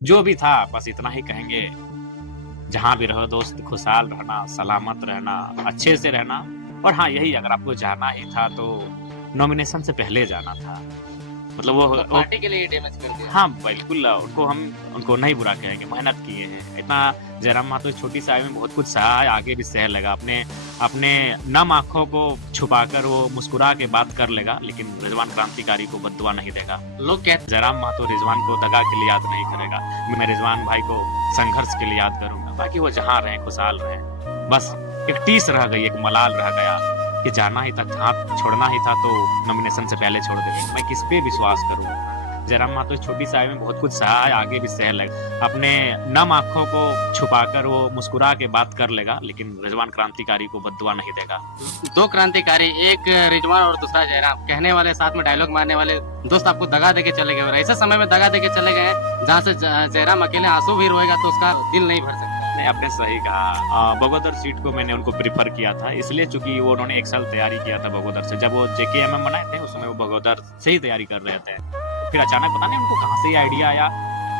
जो भी था बस इतना ही कहेंगे, जहाँ भी रहो दोस्त खुशहाल रहना, सलामत रहना, अच्छे से रहना। और हाँ, यही अगर आपको जाना ही था तो नॉमिनेशन से पहले जाना था। मतलब मतलब वो पार्टी के लिए डैमेज कर दिया। हाँ, बिल्कुल उनको नहीं बुरा कहेंगे, मेहनत किए हैं। इतना जयराम मातो छोटी सी आयु में बहुत कुछ सहा है, आगे भी सह लेगा। अपने अपने नम आँखों को छुपाकर वो मुस्कुरा के बात कर लेगा, लेकिन रिजवान क्रांतिकारी को बद्दुआ नहीं देगा। लोग कहते हैं जयराम मातो रिजवान को दगा के लिए याद नहीं करेगा। मैं रिजवान भाई को संघर्ष के लिए याद करूँगा। बाकी वो जहाँ रहें, खुशहाल रहें। बस एक टीस रह गई, एक मलाल रह गया कि जाना ही था, हाथ छोड़ना ही था तो नॉमिनेशन से पहले छोड़ देंगे। मैं किस पे विश्वास करूँ? जयराम मातो छोटी सी आयु में बहुत कुछ सहा है, आगे भी सह लेगा। अपने नम आँखों को छुपाकर वो मुस्कुरा के बात कर लेगा, लेकिन रिजवान क्रांतिकारी को बद्दुआ नहीं देगा। दो क्रांतिकारी, एक रिजवान और दूसरा जयराम, कहने वाले साथ में डायलॉग मारने वाले दोस्त आपको दगा देके चले गए, और ऐसे समय में दगा देके चले गए जहाँ से जयराम अकेले आंसू भी रोएगा तो उसका दिल नहीं भर सकता। नहीं, आपने सही कहा। बगोदर सीट को मैंने उनको प्रेफर किया था, इसलिए चूंकि वो उन्होंने 1 साल तैयारी किया था बगोदर से। जब वो जेकेएमएम बनाए थे उस समय वो बगोदर से ही तैयारी कर रहे थे। फिर अचानक पता नहीं उनको कहाँ से ये आइडिया आया,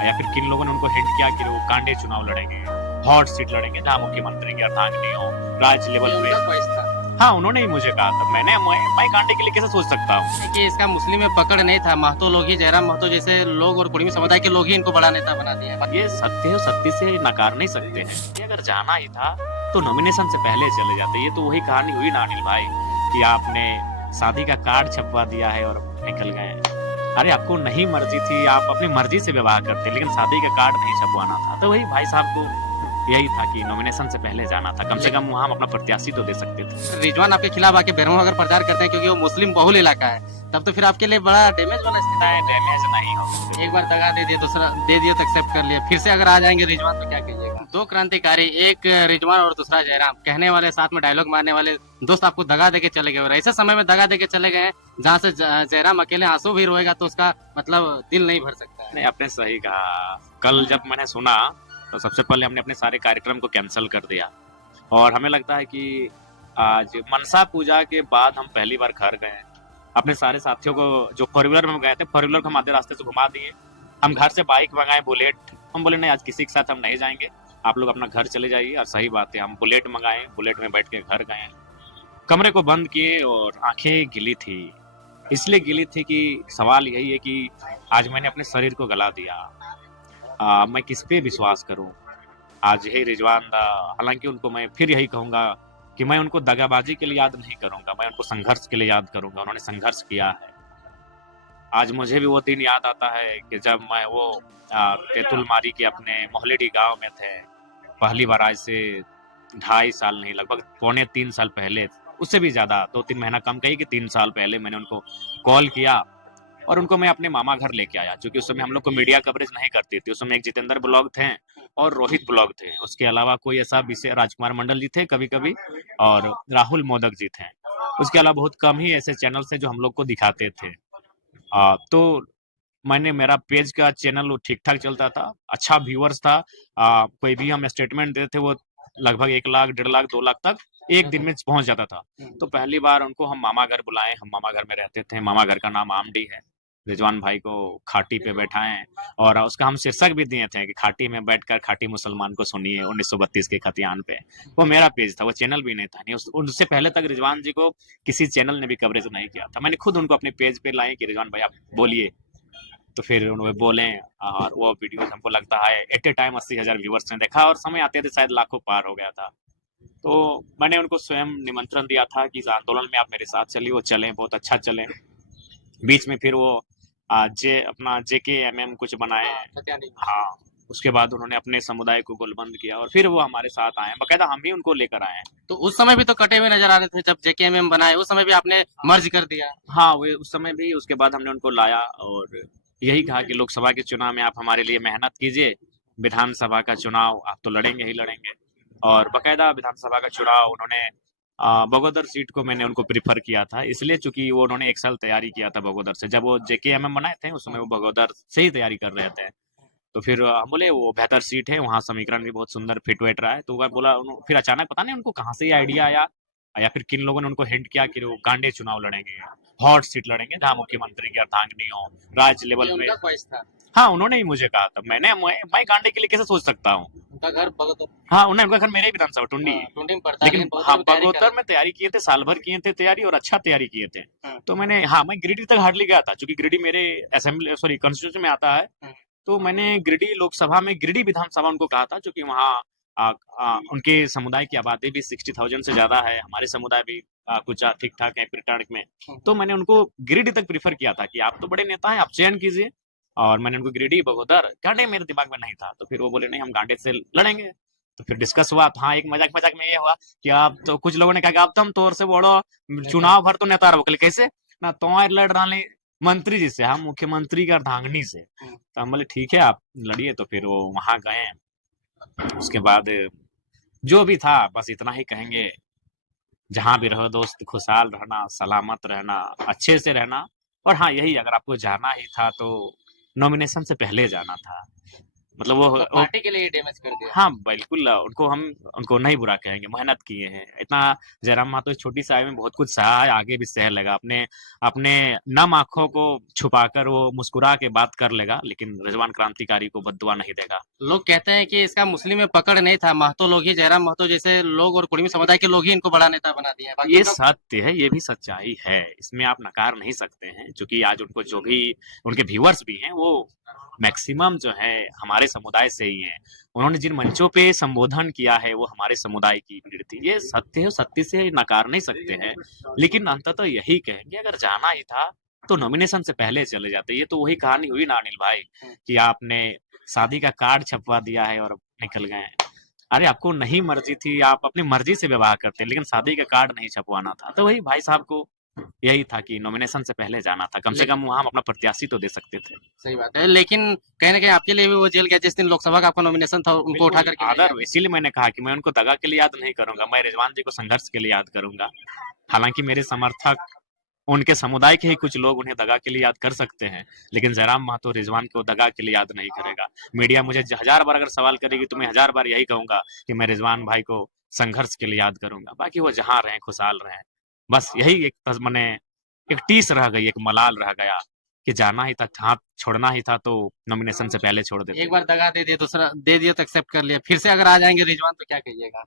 या फिर किन लोगों ने उनको हिंट किया कि वो कांडे चुनाव लड़ेंगे, हॉट सीट लड़ेंगे जहाँ मुख्यमंत्री की अर्धांगिनी हो, राज्य लेवल पे। उनका ख्वाहिश था हाँ, उन्होंने ही मुझे कहा था। मैं कांडे के लिए कैसे सोच सकता हूँ? कि इसका मुस्लिम में पकड़ नहीं था, महतो लोग ही, जयराम महतो जैसे लोग और कुर्मी समुदाय के लोग ही इनको बड़ा नेता बना दिया। ये सत्य है, सत्य से नकार नहीं सकते हैं। ये अगर जाना ही था तो नॉमिनेशन से पहले चले जाते। ये तो वही कहानी हुई ना अनिल भाई, कि आपने शादी का कार्ड छपवा दिया है और निकल गए। अरे आपको नहीं मर्जी थी, आप अपनी मर्जी से विवाह करते, लेकिन शादी का कार्ड नहीं छपवाना था। तो वही भाई साहब को यही था कि नॉमिनेशन से पहले जाना था, कम से कम वहाँ हम अपना प्रत्याशी तो दे सकते थे। रिजवान आपके खिलाफ आके बेरमो अगर प्रचार करते हैं क्योंकि वो मुस्लिम बहुल इलाका है, तब तो फिर आपके लिए बड़ा डैमेज वाला स्थिति है। डैमेज नहीं हो। एक बार दगा दे दिया, दूसरा दे दिया तो एक्सेप्ट कर लिया, फिर से अगर आ जाएंगे रिजवान तो क्या कहिएगा। दो क्रांतिकारी, एक रिजवान और दूसरा जयराम, कहने वाले साथ में डायलॉग मारने वाले दोस्त आपको दगा देके चले गए, और ऐसे समय में दगा देके चले गए जहाँ से जयराम अकेले आंसू भी रोएगा तो उसका मतलब दिल नहीं भर सकता है। नहीं, आपने सही कहा। कल जब मैंने सुना तो सबसे पहले हमने अपने सारे कार्यक्रम को कैंसिल कर दिया, और हमें लगता है कि आज मनसा पूजा के बाद हम पहली बार घर गए। अपने सारे साथियों को जो फोर व्हीलर में गए थे, फोर व्हीलर को हम आधे रास्ते से घुमा दिए। हम घर से बाइक मंगाए बुलेट। हम बोले नहीं, आज किसी के साथ हम नहीं जाएंगे, आप लोग अपना घर चले जाइए। और सही बात है, हम बुलेट मंगाए, बुलेट में बैठ के घर गए, कमरे को बंद किए और आंखें गिली थी। इसलिए गिली थी कि सवाल यही है कि आज मैंने अपने शरीर को गला दिया। मैं किस पे विश्वास करूं? आज यही रिजवान दा, हालांकि उनको मैं फिर यही कहूंगा कि मैं उनको दगाबाजी के लिए याद नहीं करूंगा, मैं उनको संघर्ष के लिए याद करूंगा। उन्होंने संघर्ष किया है। आज मुझे भी वो दिन याद आता है कि जब मैं वो तेतुलमारी के अपने मोहलेडी गांव में थे। पहली बार आज से 2.5 साल नहीं, लगभग पौने 3 साल पहले, उससे भी ज्यादा, 2-3 महीना कम कही कि 3 साल पहले मैंने उनको कॉल किया और उनको मैं अपने मामा घर लेके आया। क्योंकि उस समय हम लोग को मीडिया कवरेज नहीं करती थी। उस समय एक जितेंद्र ब्लॉग थे और रोहित ब्लॉग थे। उसके अलावा कोई ऐसा विषय, राजकुमार मंडल जी थे कभी कभी, और राहुल मोदक जी थे। उसके अलावा बहुत कम ही ऐसे चैनल थे जो हम लोग को दिखाते थे। तो मैंने, मेरा पेज का चैनल वो ठीक ठाक चलता था, अच्छा व्यूअर्स था। कोई भी हम स्टेटमेंट देते थे वो लगभग 1 लाख, 1.5 लाख, 2 लाख तक एक दिन में पहुंच जाता था। तो पहली बार उनको हम मामा घर बुलाए। हम मामा घर में रहते थे, मामा घर का नाम आमडी है। रिजवान भाई को खाटी पे बैठाएं, और उसका हम शीर्षक भी दिए थे कि खाटी में बैठकर खाटी मुसलमान को सुनिए 1932 के खतियान पे। वो मेरा पेज था, वो चैनल भी नहीं था। नहीं, उससे पहले तक रिजवान जी को किसी चैनल ने भी कवरेज नहीं किया था। मैंने खुद उनको अपने पेज पे लाए कि रिजवान भाई आप बोलिए। तो फिर उन्होंने बोले, और वो वीडियो हमको लगता है एट ए टाइम 80,000 व्यूवर्स ने देखा, और समय आते थे शायद लाखों पार हो गया था। तो मैंने उनको स्वयं निमंत्रण दिया था कि इस आंदोलन में आप मेरे साथ चलिए। वो चले, बहुत अच्छा चले। बीच में फिर वो अपना JKMM कुछ बनाए। हाँ, उसके बाद उन्होंने अपने समुदाय को गोलबंद किया और फिर वो हमारे साथ आए। बकायदा हम ही उनको लेकर आए। तो उस समय भी तो कटे हुए नजर आ रहे थे जब जेकेएमएम बनाए, उस समय भी आपने मर्ज कर दिया। हाँ, वो उस समय भी। उसके बाद हमने उनको लाया और यही कहा कि लोकसभा के चुनाव में आप हमारे लिए मेहनत कीजिए, विधानसभा का चुनाव आप तो लड़ेंगे ही लड़ेंगे। और बकायदा विधानसभा का चुनाव उन्होंने, बगोदर सीट को मैंने उनको प्रीफर किया था, इसलिए चूंकि वो उन्होंने 1 साल तैयारी किया था बगोदर से। जब वो JKMM बनाए थे उस समय वो बगोदर से ही तैयारी कर रहे थे। तो फिर हम बोले वो बेहतर सीट है, वहाँ समीकरण भी बहुत सुंदर फिट वेट रहा है। तो मैं बोला, फिर अचानक पता नहीं उनको कहाँ से ये आइडिया आया, या फिर किन लोगों ने उनको हिंट किया कि वो कांडे चुनाव लड़ेंगे, हॉट सीट लड़ेंगे जहाँ मुख्यमंत्री की अर्धांगिनी हो, राज्य लेवल पे। उनका ख्वाहिश था हाँ, उन्होंने ही मुझे कहा था। मैं गांडे के लिए कैसे सोच सकता हूँ? उनका घर बगोदर, हाँ, उनका घर मेरे ही विधानसभा टुंडी। टुंडी में पड़ता है, लेकिन लेकिन हाँ, बगोदर में तैयारी कर बगोदर रहे में तैयारी किए थे, साल भर किए थे तैयारी और अच्छा तैयारी किए थे। थे। तो मैं गिरिडीह तक हार्डली गया था, क्योंकि गिरिडीह मेरे असेंबली सॉरी कॉन्स्टिट्यूशन में आता है। तो मैंने गिरिडीह लोकसभा में गिरिडीह विधानसभा उनको कहा था, क्योंकि वहाँ उनके समुदाय की आबादी भी 60,000 से ज्यादा है, हमारे समुदाय भी कुछ ठीक ठाक है रिटर्न में। तो मैंने उनको गिरिडीह तक प्रीफर किया था कि आप तो बड़े नेता हैं, आप चयन कीजिए। और मैंने उनको गिरिडीह बगोदर गांडे मेरे दिमाग में नहीं था, तो फिर वो बोले नहीं हम गांडे से लड़ेंगे। तो फिर डिस्कस हुआ, तो हाँ एक मजाक मजाक में ये हुआ कि आप तो कुछ लोगों ने कहा कि आप तुम तोर से बड़ो चुनाव भर तो नेता रहो, कहले कैसे ना तुम्हारे लड़ रहे मंत्री जी से, हम मुख्यमंत्री का धांगनी से। तो हम बोले ठीक है आप लड़िए। तो फिर वो वहां गए, उसके बाद जो भी था बस इतना ही कहेंगे, जहां भी रहो दोस्त खुशहाल रहना, सलामत रहना, अच्छे से रहना। और हाँ यही, अगर आपको जाना ही था तो नॉमिनेशन से पहले जाना था। मतलब वो पार्टी के लिए डैमेज कर दिया। हाँ बिल्कुल, उनको नहीं बुरा कहेंगे, मेहनत किए हैं इतना। जयराम महतो इस छोटी सी आयु में बहुत कुछ सहा है, आगे भी सह लेगा। अपने अपने नम आंखों को छुपाकर वो मुस्कुरा के बात कर लेगा, लेकिन रिजवान क्रांतिकारी को बद्दुआ नहीं देगा। लोग कहते हैं कि इसका मुस्लिम में पकड़ नहीं था, महतो लोग ही, जयराम महतो जैसे लोग और कुर्मी समुदाय के लोग ही इनको बड़ा नेता बना दिया है। ये सत्य है, ये भी सच्चाई है, इसमें आप नकार नहीं सकते हैं। क्योंकि आज उनको जो भी उनके व्यूअर्स भी हैं वो मैक्सिमम जो है हमारे समुदाय से ही हैं। उन्होंने जिन मंचों पे संबोधन किया है वो हमारे समुदाय की भीड़ थी, ये सत्य है, सत्य से नकार नहीं सकते हैं। लेकिन अंततः यही कहेंगे, अगर जाना ही था तो नॉमिनेशन से पहले चले जाते। ये तो वही कहानी हुई ना अनिल भाई, कि आपने शादी का कार्ड छपवा दिया है और निकल गए। अरे आपको नहीं मर्जी थी, आप अपनी मर्जी से विवाह करते, लेकिन शादी का कार्ड नहीं छपवाना था। तो वही भाई साहब को यही था कि नॉमिनेशन से पहले जाना था, कम से कम वहां हम अपना प्रत्याशी तो दे सकते थे। सही बात है, लेकिन कहीं ना कहीं आपके लिए भी वो जेल गया जिस दिन लोकसभा का आपका नॉमिनेशन था, उनको उठा करके आदर, इसीलिए मैंने कहा कि मैं उनको दगा के लिए याद नहीं करूंगा, मैं रिजवान जी को संघर्ष के लिए याद करूंगा। हालांकि मेरे समर्थक, उनके समुदाय के ही कुछ लोग उन्हें दगा के लिए याद कर सकते हैं, लेकिन जयराम महतो रिजवान को दगा के लिए याद नहीं करेगा। मीडिया मुझे 1000 बार अगर सवाल करेगी तो मैं 1000 बार यही कहूंगा कि मैं रिजवान भाई को संघर्ष के लिए याद करूंगा। बाकी वो जहां रहे खुशहाल रहे, बस यही एक मैंने एक टीस रह गई, एक मलाल रह गया कि जाना ही था, हाथ छोड़ना ही था तो नॉमिनेशन से पहले छोड़ देते। एक बार दगा दे दिया, दूसरा दे दिया तो एक्सेप्ट कर लिया, फिर से अगर आ जाएंगे रिजवान तो क्या कहिएगा?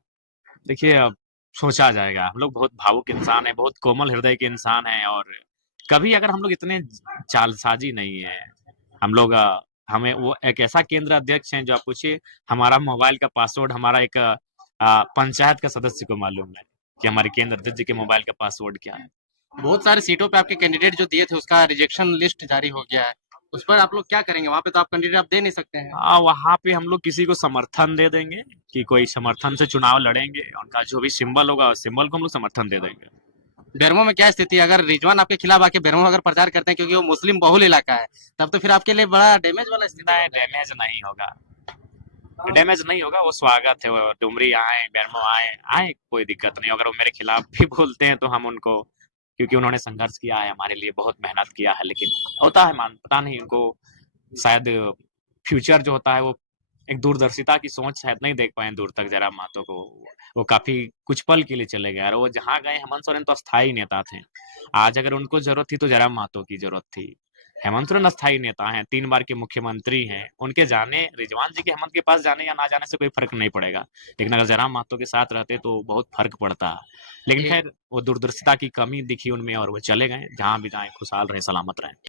देखिए अब सोचा जाएगा, हम लोग बहुत भावुक इंसान है, बहुत कोमल हृदय के इंसान हैं, और कभी अगर हम लोग इतने चालसाजी नहीं है। हम लोग हमें वो एक ऐसा केंद्र अध्यक्ष हैं जो आप पूछिए, हमारा मोबाइल का पासवर्ड हमारा एक पंचायत का सदस्य को मालूम है कि हमारे केंद्र अध्यक्ष के मोबाइल का पासवर्ड क्या है। बहुत सारे सीटों पे आपके कैंडिडेट जो दिए थे उसका रिजेक्शन लिस्ट जारी हो गया है, उस पर आप लोग क्या करेंगे? वहां पे तो आप कैंडिडेट आप दे नहीं सकते हैं। हाँ, वहां पे हम लोग किसी को समर्थन दे देंगे, कि कोई समर्थन से चुनाव लड़ेंगे, उनका जो भी सिंबल होगा सिंबल को हम लोग समर्थन दे देंगे। बेरमो में क्या स्थिति है? अगर रिजवान आपके खिलाफ आके बेरमो अगर प्रचार करते हैं, क्योंकि वो मुस्लिम बहुल इलाका है, तब तो फिर आपके लिए बड़ा डैमेज वाला स्थिति है। डैमेज नहीं होगा, डैमेज नहीं होगा, वो स्वागत है। वो डुमरी आए, बेरमो आए आए, कोई दिक्कत नहीं। अगर वो मेरे खिलाफ भी बोलते हैं तो हम उनको, क्योंकि उन्होंने संघर्ष किया है हमारे लिए, बहुत मेहनत किया है, लेकिन होता है पता नहीं उनको शायद फ्यूचर जो होता है वो एक दूरदर्शिता की सोच शायद नहीं देख पाए दूर तक जयराम महतो को। वो काफी कुछ पल के लिए चले गए, और वो जहां गए, हेमंत सोरेन तो अस्थायी नेता थे। आज अगर उनको जरूरत थी तो जयराम महतो की जरूरत थी। हेमंत सोरेन अस्थायी नेता हैं, 3 बार के मुख्यमंत्री हैं, उनके जाने, रिजवान जी के हेमंत के पास जाने या ना जाने से कोई फर्क नहीं पड़ेगा, लेकिन अगर जयराम महतो के साथ रहते तो बहुत फर्क पड़ता। लेकिन खैर वो दूरदर्शिता की कमी दिखी उनमें और वो चले गए, जहां भी जाए खुशहाल रहे, सलामत रहे।